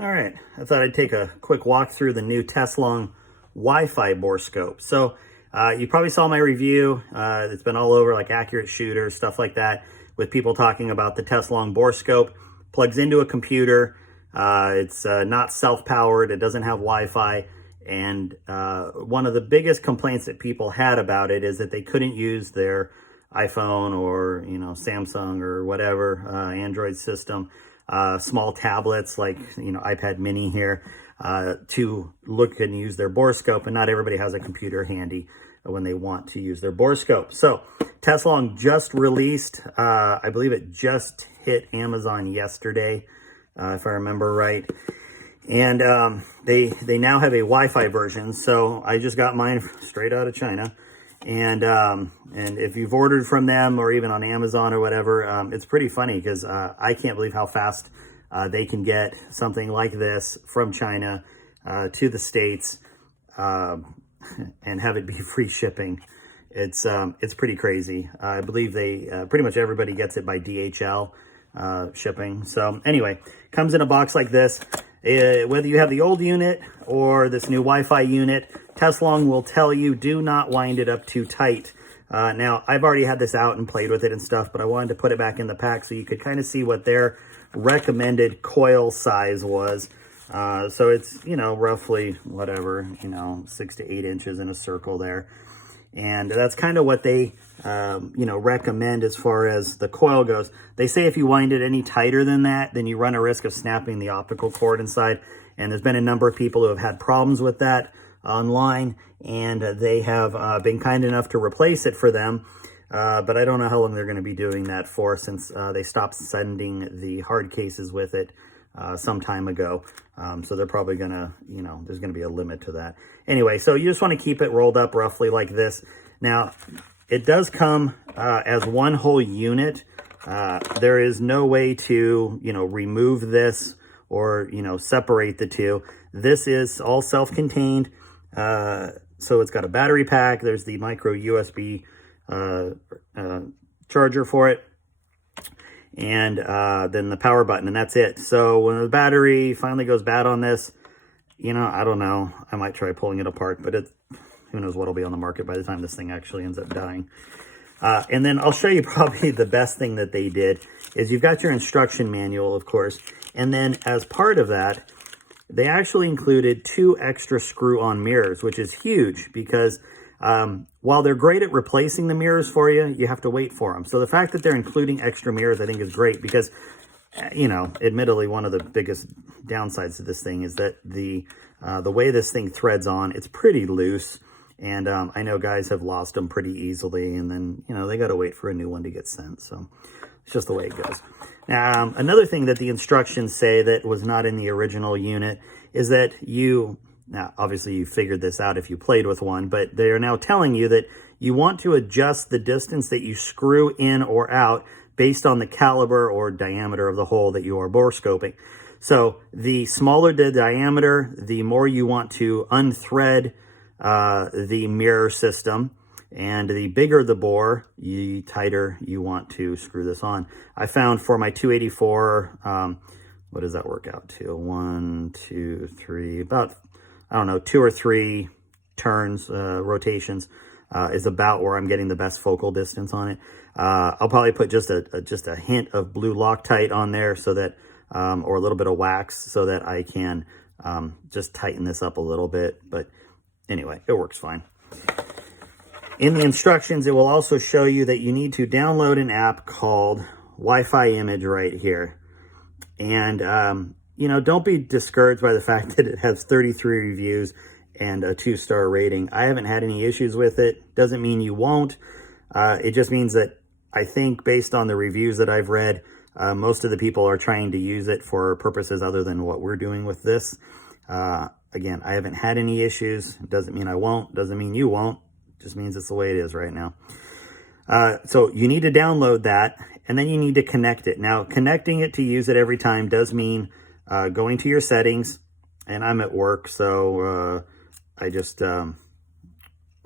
All right, I thought I'd take a quick walk through the new Teslong Wi-Fi Borescope. So you probably saw my review. It's been all over, like Accurate Shooters, stuff like that, with people talking about the Teslong Borescope. Plugs into a computer. It's not self-powered. It doesn't have Wi-Fi. And one of the biggest complaints that people had about it is that they couldn't use their iPhone or, Samsung or whatever Android system, small tablets like, iPad mini here, to look and use their Borescope. And not everybody has a computer handy when they want to use their Borescope. So Teslong just released, I believe it just hit Amazon yesterday, if I remember right. And they now have a Wi-Fi version. So I just got mine straight out of China. And if you've ordered from them or even on Amazon or whatever, it's pretty funny because I can't believe how fast they can get something like this from China to the States and have it be free shipping. It's pretty crazy. I believe they pretty much everybody gets it by DHL shipping. So anyway, comes in a box like this. Whether you have the old unit or this new Wi-Fi unit, Teslong will tell you do not wind it up too tight. Now, I've already had this out and played with it and stuff, but I wanted to put it back in the pack so you could kind of see what their recommended coil size was. So it's, roughly whatever, 6 to 8 inches in a circle there. And that's kind of what they, recommend as far as the coil goes. They say if you wind it any tighter than that, then you run a risk of snapping the optical cord inside. And there's been a number of people who have had problems with that online, and they have been kind enough to replace it for them. But I don't know how long they're going to be doing that for, since they stopped sending the hard cases with it some time ago. So they're probably going to, there's going to be a limit to that. Anyway, so you just want to keep it rolled up roughly like this. Now, it does come as one whole unit. There is no way to, remove this or, separate the two. This is all self-contained. So it's got a battery pack. There's the micro USB charger for it. And then the power button, and that's it. So when the battery finally goes bad on this, I don't know. I might try pulling it apart, but who knows what'll be on the market by the time this thing actually ends up dying. And then I'll show you probably the best thing that they did is you've got your instruction manual, of course. And then as part of that, they actually included 2 extra screw-on mirrors, which is huge because while they're great at replacing the mirrors for you, you have to wait for them. So the fact that they're including extra mirrors, I think, is great because, admittedly, one of the biggest downsides to this thing is that the way this thing threads on, it's pretty loose. And I know guys have lost them pretty easily, and then, they got to wait for a new one to get sent. So it's just the way it goes. Now, another thing that the instructions say that was not in the original unit is that now, obviously, you figured this out if you played with one, but they are now telling you that you want to adjust the distance that you screw in or out based on the caliber or diameter of the hole that you are borescoping. So the smaller the diameter, the more you want to unthread the mirror system, and the bigger the bore, the tighter you want to screw this on. I found for my 284, what does that work out to? 1, 2, 3, about, I don't know, 2 or 3 turns, rotations, is about where I'm getting the best focal distance on it. I'll probably put just a hint of blue Loctite on there so that, or a little bit of wax so that I can just tighten this up a little bit. But anyway, it works fine. In the instructions, it will also show you that you need to download an app called Wi-Fi Image right here. And, don't be discouraged by the fact that it has 33 reviews and a 2-star rating. I haven't had any issues with it. Doesn't mean you won't. It just means that I think based on the reviews that I've read, most of the people are trying to use it for purposes other than what we're doing with this. Again, I haven't had any issues. Doesn't mean I won't. Doesn't mean you won't. Just means it's the way it is right now. So you need to download that, and then you need to connect it. Now, connecting it to use it every time does mean going to your settings, and I'm at work, so I just, well,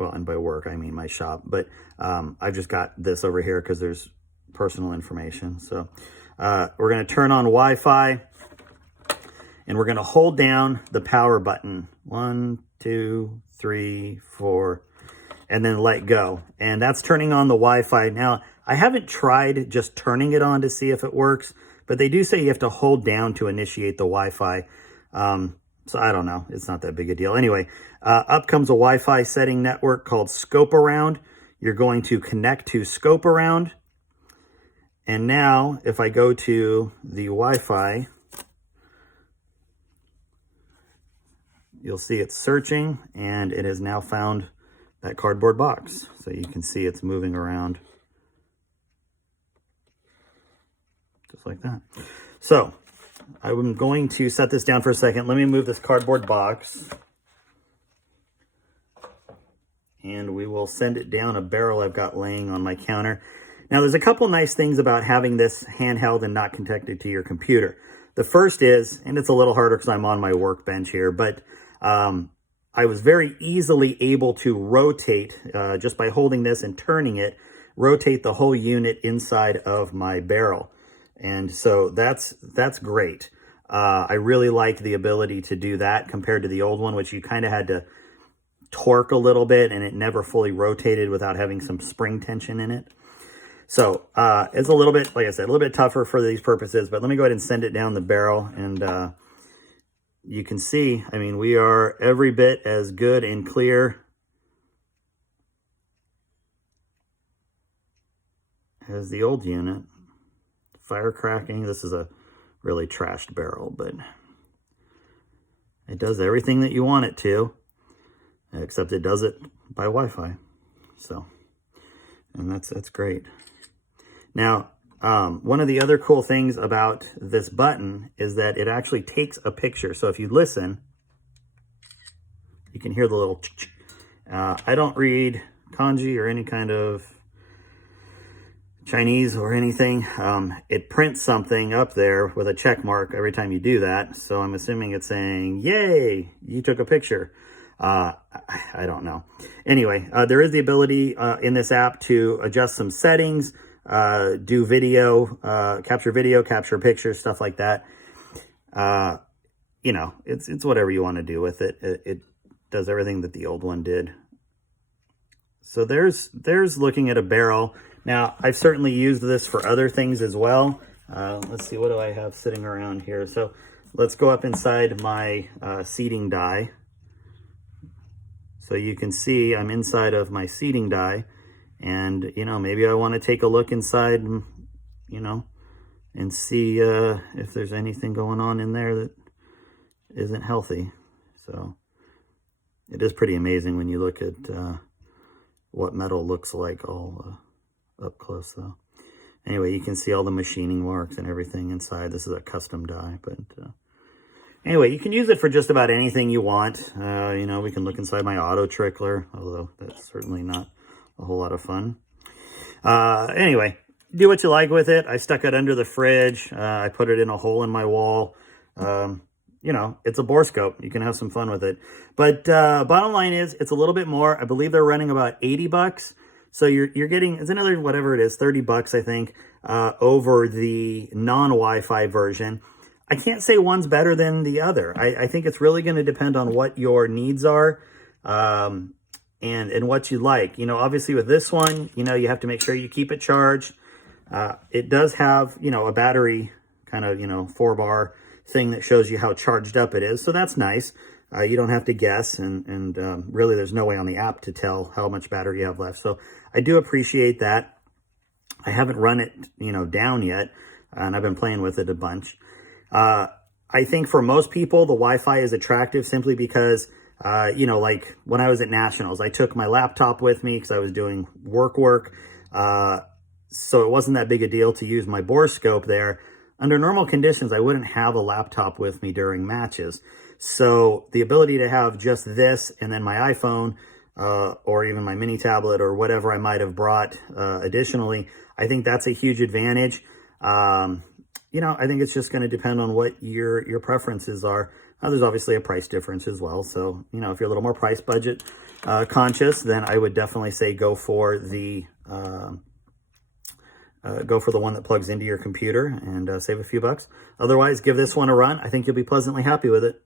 and by work, I mean my shop, but I've just got this over here because there's personal information. So we're going to turn on Wi-Fi, and we're going to hold down the power button. 1, 2, 3, 4, and then let go. And that's turning on the Wi-Fi. Now, I haven't tried just turning it on to see if it works, but they do say you have to hold down to initiate the Wi-Fi. So I don't know. It's not that big a deal. Anyway, up comes a Wi-Fi setting network called Scope Around. You're going to connect to Scope Around. And now, if I go to the Wi-Fi, you'll see it's searching, and it has now found that cardboard box. So you can see it's moving around just like that. So I'm going to set this down for a second. Let me move this cardboard box, and we will send it down a barrel I've got laying on my counter. Now, there's a couple nice things about having this handheld and not connected to your computer. The first is, and it's a little harder because I'm on my workbench here, but I was very easily able to rotate, just by holding this and turning it, rotate the whole unit inside of my barrel. And so that's great. I really like the ability to do that compared to the old one, which you kind of had to torque a little bit, and it never fully rotated without having some spring tension in it. So it's a little bit, like I said, a little bit tougher for these purposes, but let me go ahead and send it down the barrel, and you can see, I mean, we are every bit as good and clear as the old unit. Fire cracking. This is a really trashed barrel, but it does everything that you want it to, except it does it by Wi-Fi. So, and that's great. Now, one of the other cool things about this button is that it actually takes a picture. So if you listen, you can hear the little I don't read kanji or any kind of Chinese or anything. It prints something up there with a check mark every time you do that. So I'm assuming it's saying, yay, you took a picture. I don't know. Anyway, there is the ability in this app to adjust some settings, do video, capture pictures, stuff like that. You know, it's whatever you want to do with it. It does everything that the old one did. So there's looking at a barrel. Now, I've certainly used this for other things as well. Let's see, what do I have sitting around here? So let's go up inside my seating die. So you can see I'm inside of my seating die, and, you know, maybe I want to take a look inside, you know, and see if there's anything going on in there that isn't healthy. So it is pretty amazing when you look at what metal looks like all up close, though. Anyway, you can see all the machining marks and everything inside. This is a custom die, but anyway, you can use it for just about anything you want. You know, we can look inside my auto trickler, although that's certainly not a whole lot of fun. Anyway, do what you like with it. I stuck it under the fridge. I put it in a hole in my wall. You know, it's a Borescope. You can have some fun with it. But bottom line is, it's a little bit more. I believe they're running about 80 bucks. So you're getting, it's another, whatever it is, 30 bucks, I think, over the non-Wi-Fi version. I can't say one's better than the other. I think it's really going to depend on what your needs are, and what you like. You know, obviously with this one, you know, you have to make sure you keep it charged. It does have, you know, a battery kind of, you know, 4-bar thing that shows you how charged up it is. So that's nice. You don't have to guess, and really there's no way on the app to tell how much battery you have left. So I do appreciate that. I haven't run it, you know, down yet, and I've been playing with it a bunch. I think for most people, the Wi-Fi is attractive simply because, you know, like when I was at Nationals, I took my laptop with me because I was doing work. So it wasn't that big a deal to use my Borescope there. Under normal conditions, I wouldn't have a laptop with me during matches. So the ability to have just this and then my iPhone, or even my mini tablet or whatever I might have brought additionally, I think that's a huge advantage. You know, I think it's just going to depend on what your preferences are. There's obviously a price difference as well. So, you know, if you're a little more price budget conscious, then I would definitely say go for the go for the one that plugs into your computer and save a few bucks. Otherwise, give this one a run. I think you'll be pleasantly happy with it.